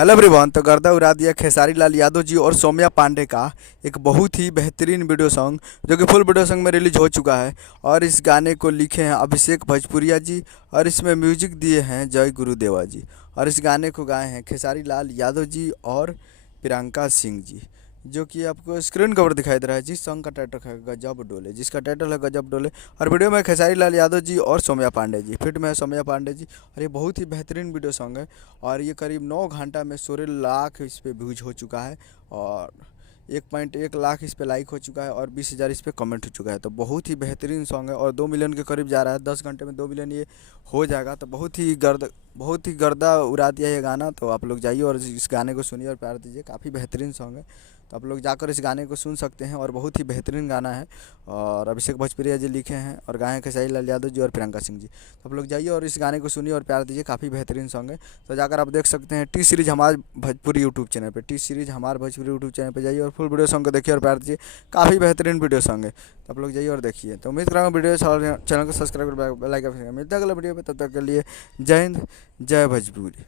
Hello everyone. तो गर्दा उड़ा दिया खेसारी लाल यादव जी और सौम्या पांडे का एक बहुत ही बेहतरीन वीडियो सॉन्ग जो कि फुल वीडियो सॉन्ग में रिलीज हो चुका है। और इस गाने को लिखे हैं अभिषेक भोजपुरिया जी और इसमें म्यूजिक दिए हैं जय गुरुदेवा जी। और इस गाने को गाए हैं खेसारी लाल यादव जी और प्रियंका सिंह जी, जो कि आपको स्क्रीन कवर दिखाई दे रहा है। जिस सॉन्ग का टाइटल है गजब डोले, जिसका टाइटल है गजब डोले। और वीडियो में खेसारी लाल यादव जी और सौम्या पांडे जी, फिट में है सौम्या पांडे जी। और ये बहुत ही बेहतरीन वीडियो सॉन्ग है। और ये करीब 9 घंटा में 16 लाख इस पर व्यूज हो चुका है और 1.1 लाख इस पर लाइक हो चुका है और 20,000 इस पर कमेंट हो चुका है। तो बहुत ही बेहतरीन सॉन्ग है और 2 मिलियन के करीब जा रहा है। 10 घंटे में 2 मिलियन ये हो जाएगा। तो बहुत ही गर्दा उड़ा दिया ये गाना। तो आप लोग जाइए और इस गाने को सुनिए और प्यार दीजिए। काफ़ी बेहतरीन सॉन्ग है। तो आप लोग जाकर इस गाने को सुन सकते हैं और बहुत ही बेहतरीन गाना है। और अभिषेक भोजपुरिया जी लिखे हैं और गाए हैं खेसारी लाल यादव जी और प्रियंका सिंह जी। तो आप लोग जाइए और इस गाने को सुनिए और प्यार दीजिए। काफ़ी बेहतरीन सॉन्ग है। तो जाकर आप देख सकते हैं टी सीरीज हमारे भोजपुरी यूट्यूब चैनल पे, टी सीरीज हमारे भोजपुरी यूट्यूब चैनल पे जाइए और फुल वीडियो सॉन्ग को देखिए और प्यार दीजिए। काफ़ी बेहतरीन वीडियो सॉन्ग है। तो आप लोग जाइए और देखिए। तो उम्मीद करूँगा वीडियो चैनल को सब्सक्राइब कर, लाइक कर। मिलता है अगला वीडियो में, तब तक के लिए जय हिंद, जय भोजपुरी।